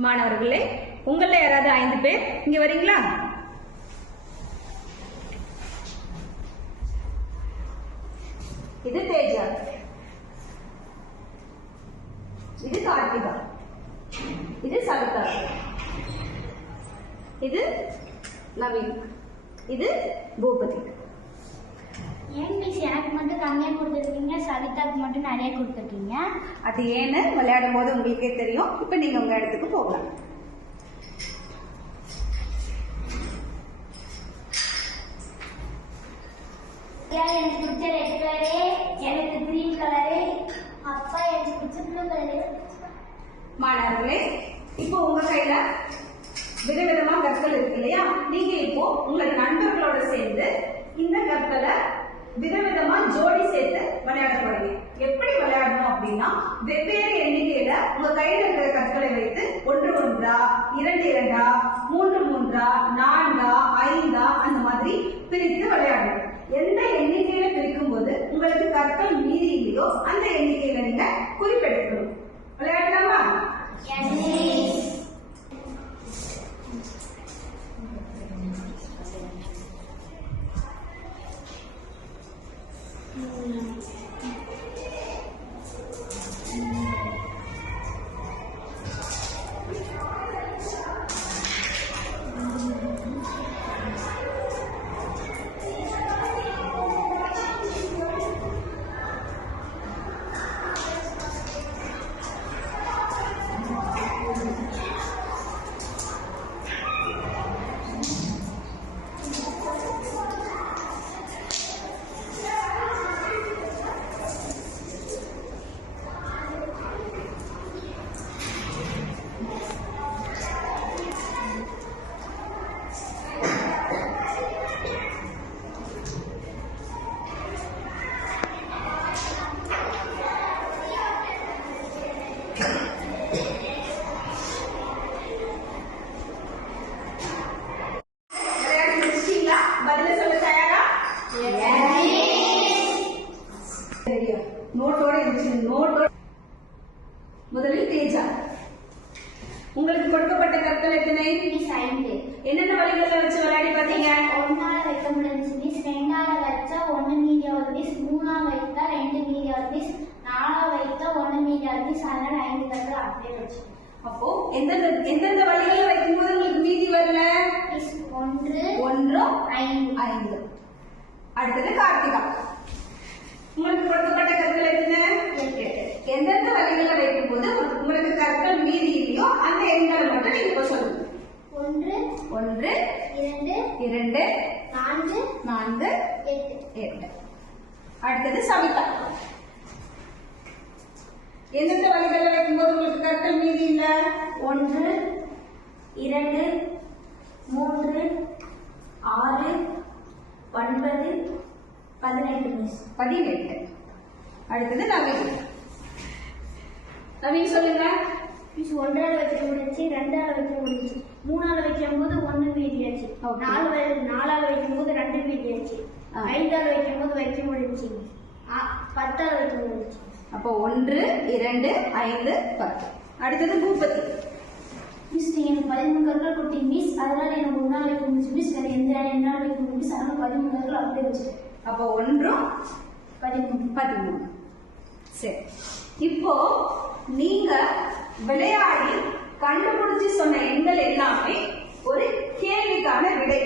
மாணவர்களே, உங்கள யாராவது 5 பேர் இங்க வரீங்களா? இது தேஜா, இது கார்த்திகா, இது சவிதா, இது நவீன், இது பூபதி. ஏன் மிஸ் எனக்கு மட்டும் கம்மியாக கொடுத்துருக்கீங்க, சவிதாவுக்கு மட்டும் நிறைய கொடுத்துருக்கீங்க? அது ஏன்னு விளையாடும் போது உங்களுக்கே தெரியும். இப்போ நீங்க உங்க இடத்துக்கு போகலாம். எனக்கு பிடிச்ச ரெட் கலரு, எனக்கு கிரீன் கலரு, அப்பா எனக்கு பிடிச்ச ப்ளூ கலரு. மாணவர்களே, இப்போ உங்க கையில விதவிதமா கற்கள் இருக்கு இல்லையா? நீங்க இப்போ உங்களோட நண்பர்களோட சேர்ந்து இந்த கற்களை விதவிதமா ஜோடி சேர்த்து விளையாட போறீங்க. எப்படி விளையாடணும் அப்படின்னா, வெவ்வேறு எண்ணிக்கையில உங்க கையில இருக்கிற கற்களை வைத்து 1 1 2 2 3 3 4 5 அந்த மாதிரி பிரித்து விளையாடணும். எந்த எண்ணிக்கையில பிரிக்கும் போது உங்களுக்கு கற்கள் மீதி இல்லையோ அந்த எண்ணிக்கையில நீங்க குறிப்பெடுக்கணும். விளையாடலாமா? முதலில் தேஜா, உங்களுக்கு கொடுக்கப்பட்ட கற்கள் எத்தனை? 5. என்னென்ன வழிகளை வச்சு விளையாடி பார்த்தீங்க? 1ஆல வைக்க முடிஞ்சு மிஸ், 2ஆல வச்சா 1 மீதி ஒரு மிஸ், 3ஆல வைத்தா 2 மீதி ஒரு மிஸ், 4ஆல வைத்தா 1 மீதி ஒரு மிஸ். அதனால 5 கற்கள் அப்படியே வச்சு. அப்போ எந்தெந்த வழிகளை வைக்கும் போது உங்களுக்கு மீதி வரல? 1 1 5. அடுத்தது கார்த்திகா, உங்களுக்கு கொடுக்கப்பட்ட கற்கள் எத்தனை? 8. எந்தெந்த வழிகளை வைக்கும் போது உங்களுக்கு கற்கள் மீதி இல்லையோ அந்த எண்களை மட்டும் நீங்க இப்போ சொல்லுங்க. 1 2 4 4 8. அடுத்தது சவிதா, எந்தெந்த வழிகளை வைக்கும் போது உங்களுக்கு கற்கள் மீதி இல்ல? 1 2 3 6 9 18 மிஸ். 18. அடுத்தது நவீன். நவீன் சொல்லுங்க. மிஸ் 1ஆல வைக்க முடிஞ்சு, 2ஆல வைக்க முடிஞ்சு, 3ஆல வைக்கும் போது 1 மீதியாச்சு, 4ஆல வைக்கும் போது 2 மீதியாச்சு, 5ஆல வைக்கும் போது வைக்க முடிஞ்சு, 10ஆல வைக்க முடிஞ்சு. அப்போ 1 2 5 10. அடுத்தது பூபதி. மிஸ் எனக்கு 13 கற்கள் கொடுத்தீங்க மிஸ், அதனால எனக்கு 1ஆல வைக்க முடிஞ்சு மிஸ், வேற எந்த எண்ணால வைக்க முடியும் மிஸ், அதனால 13 கற்கள் அப்படியே வச்சுட்டேன். அப்போ 1 13. சரி, இப்போ நீங்க விளையாடி கண்டுபிடிச்சு சொன்ன எண்கள் எல்லாமே ஒரு கேள்விக்கான விடை.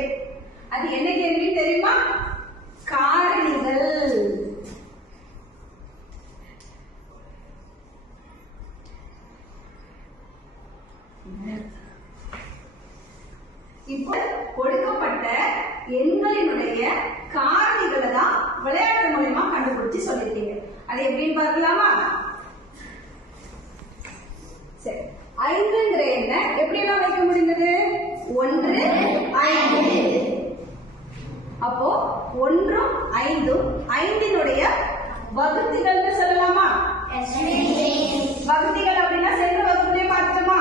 அது என்ன கேள்வி தெரியுமா? காரணிகள். இப்போ கொடுக்கப்பட்ட எண்களினுடைய காரணிகளை தான் விளையாட்டு மூலமா கண்டுபிடிச்சு சொல்லிருக்கீங்க. அது எப்படின்னு பார்க்கலாமா? சரி, 5ங்கிற எண்ணை எப்படி எல்லாம் வைக்க முடிந்தது? 1 5. அப்போ 1 5 5னுடைய வகுத்திகள்னு சொல்லலாமா? வகுத்திகள் அப்படின்னா சென்ற வகுப்புலயே பார்த்துட்டோமா?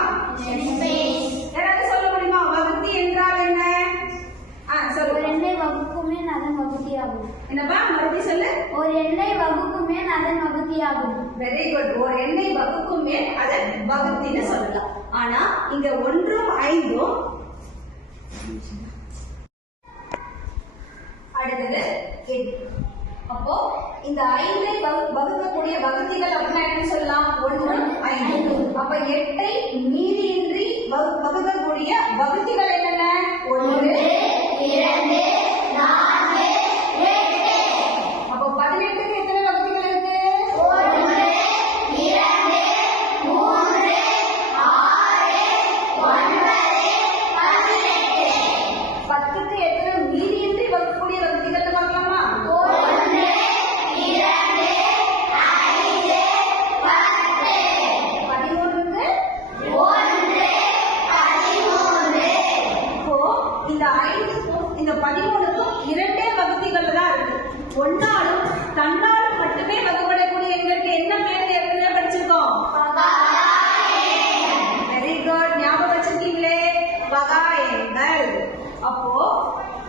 யாராவது சொல்ல முடியுமா வகுத்தி என்றால் என்ன? சொல்லுங்க. ஒரு எண்ணை வகுக்குமே அதன் வகுத்தி ஆகும். என்னப்பா மறுபடியும் சொல்லு. ஒரு எண்ணை வகுக்குமே அதன் வகுதியாகும். Very good. ஒரு எண்ணை வகுக்கும் மேல் அதன் வகுத்தின்னு சொல்லலாம். ஆனா இங்க 1 5 அடுத்தது 8. அப்போ இந்த 5 வகுக்கக்கூடிய வகுத்திகள் அப்படின்னா என்ன சொல்லலாம்? 1 5. அப்ப 8 மீதியின்றி வகுக்கக்கூடிய வகுத்திகள் என்னென்ன? 1 2 4 8. அப்போ 18க்கு எத்தனை வகுத்திகள் இருக்கு? 1 2 3 6 9 18. 10க்கு எத்தனை மீதியின்றி வகுக்கக்கூடிய வகுத்திகள் பார்க்கலாமா? 1 2 5 10. 13க்கு 1 13. இப்போ இந்த 5க்கும் இந்த 13க்கும் இரண்டே வகுத்திகள் தான் இருக்கு. ஒன்னாலும் தன்னாலும் மட்டுமே வகுப்படக்கூடிய எண்களுக்கு என்ன பேர் ஏற்கனவே படிச்சிருக்கோம்? Very good. ஞாபகம் வச்சிருக்கீங்களே, வகா எண்கள். அப்போ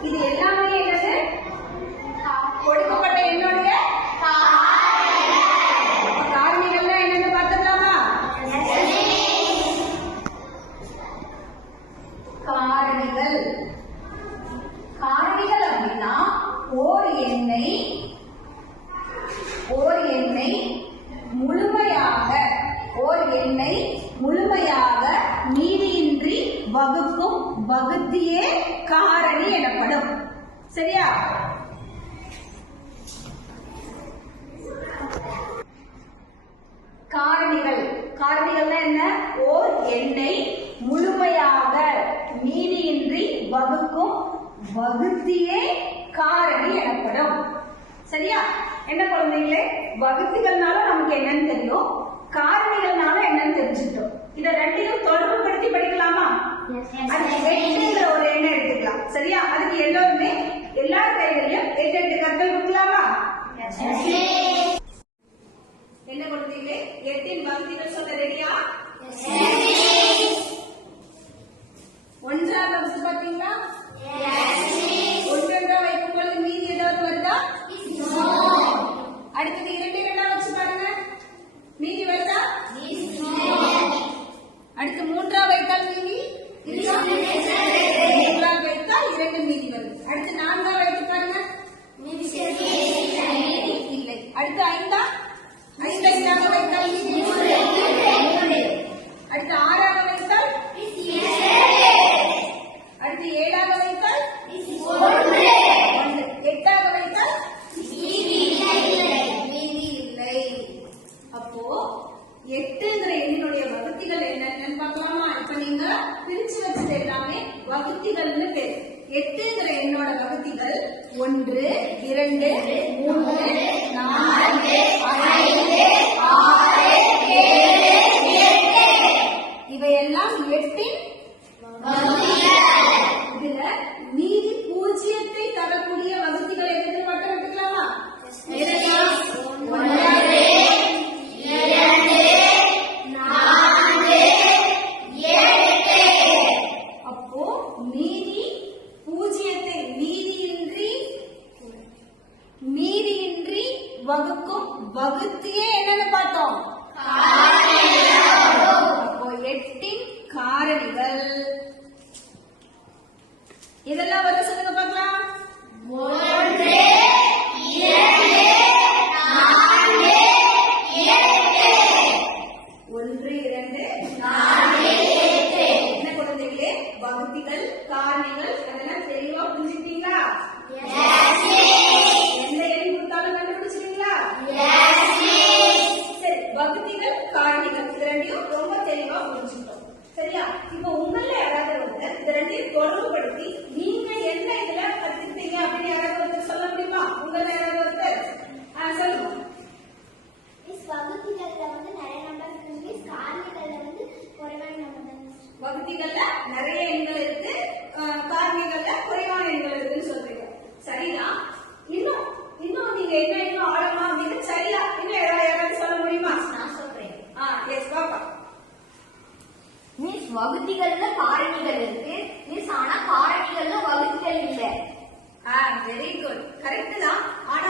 இது எல்லாமே என்னது? கொடுக்கப்பட்ட எண்ணுடைய காரணிகள்லாம் என்னன்னு பார்த்துக்கலாமா? காரணிகள். காரணிகள் அப்படின்னா ஓர் எண்ணை முழுமையாக மீதியின்றி வகுக்கும் வகுத்தியே காரணி எனப்படும். சரியா? காரணிகள்னா என்ன? ஓர் எண்ணை முழுமையாக மீதியின்றி வகுக்கும் வகுத்தியே காரணி எனப்படும். சரியா? என்ன குழந்தைகளே, வகுத்திகள்னால நமக்கு என்னன்னு தெரியும், காரணிகள்னால என்னன்னு தெரிஞ்சுட்டோம். இத ரெண்டையும் தொடர்பு படுத்தி படிக்கலாமா? அதுக்கு 8ங்கிற ஒரு எண்ணை எடுத்துக்கலாம். சரியா? அதுக்கு எல்லாருமே எல்லார் கைகளிலும் 8 கற்கள் கொடுக்கலாமா? என்ன குழந்தைகளே, 8 வகுத்திகள் சொல்ல ரெடியா? ஒன்றாம் வகுத்து பாத்தீங்களா? ஒன்றா வைக்கும் பொழுது மீதி ஏதாவது வருதா? அடுத்தது 2 2 வச்சு பாருங்க, மீதி வருதா? அடுத்து 3 வைத்தால் மீதி இருக்கா? 3 வைத்தால் 2 மீதி வருது. அடுத்து 4 வைத்து பாருங்க, மீதி இல்லை. அடுத்து 5 5 வைத்தால் மீதி 3. அடுத்து 6 வைத்தால் 7. அடுத்து 7 வைத்தால் 1. 8 வைத்தால் மீதி இல்லை. அப்போ 8ங்கிற எண்ணினுடைய வகுத்திகள் என்னன்னு பார்க்கலாமா? இப்ப நீங்க பிரிச்சு வச்சது எல்லாமே வகுத்திகள்னு பேர். 8ங்கிற எண்ணோட வகுத்திகள் 1 2 3 4 5 6 7 8. இவையெல்லாம் 8ன் இதுல மீதி பூஜ்ஜியத்தை தரக்கூடிய வகுத்திகள் எதுன்னு மட்டும் எடுத்துக்கலாமா? அப்போ மீதி பூஜ்ஜியத்தை மீதியின்றி வகுக்கும் வகுத்தியே என்னன்னு பார்த்தோம்? அப்போ 8ன் காரணிகள் இதெல்லாம் வந்து சொல்லுங்க பார்க்கலாம். 1 2 4 8. என்ன குழந்தைகளே, வகுத்திகள் காரணிகள் அதெல்லாம் தெளிவா புரிஞ்சுட்டீங்களா? எந்த எண் கொடுத்தாலும் கண்டுபிடிச்சிட்டீங்களா? சரி, வகுத்திகள் காரணிகள் இது ரெண்டையும் ரொம்ப தெளிவா புரிஞ்சுட்டோம். சரியா? இப்போ உங்கள யாராவது ஒருத்தர் இது ரெண்டையும் தொடர்புபடுத்தி நீங்க என்ன இதுல கத்துக்கிட்டீங்க அப்படின்னு யாராவது ஒருத்தர் சொல்ல முடியுமா? உங்கள யாராவது ஒருத்தர் சொல்லுங்க. வகுதிகள்ல வந்து நிறைய நம்பர் இருக்கு, காரணிகள்ல வந்து குறைவான நம்பர். வகுதிகள்ல நிறைய எண்கள் இருக்கு, காரணிகள்ல குறைவான எண்கள் இருக்குன்னு சொல்றீங்க. சரிதான். இன்னும் நீங்க என்ன இன்னும் ஆழமா அப்படின்னு சரியா இன்னும் யாராவது சொல்ல முடியுமா? நான் சொல்றேன். Yes papa. மீன்ஸ் வகுதிகள்ல காரணிகள் இருக்கு, மீன்ஸ் ஆனா காரணிகள்ல வகுதிகள் இல்ல. Very good. கரெக்ட் தான். ஆனா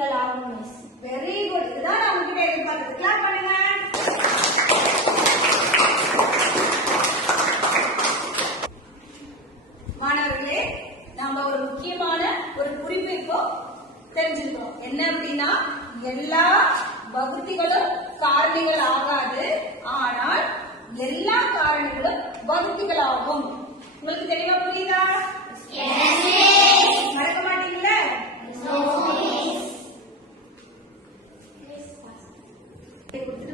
வகுத்திகள் ஆகும் மிஸ். Very good. இதுதான் நான் உங்ககிட்ட எதிர்பார்த்தது. கிளாப் பண்ணுங்க. மாணவர்களே, நாம ஒரு முக்கியமான ஒரு குறிப்பு இப்போ தெரிஞ்சுக்கிறோம். என்ன அப்படின்னா, எல்லா வகுத்திகளும் காரணிகள் ஆகாது, ஆனால் எல்லா காரணிகளும் வகுத்திகள் ஆகும். உங்களுக்கு தெளிவா புரியுதா? மறக்க மாட்டீங்களா? கொடுத்துட்டு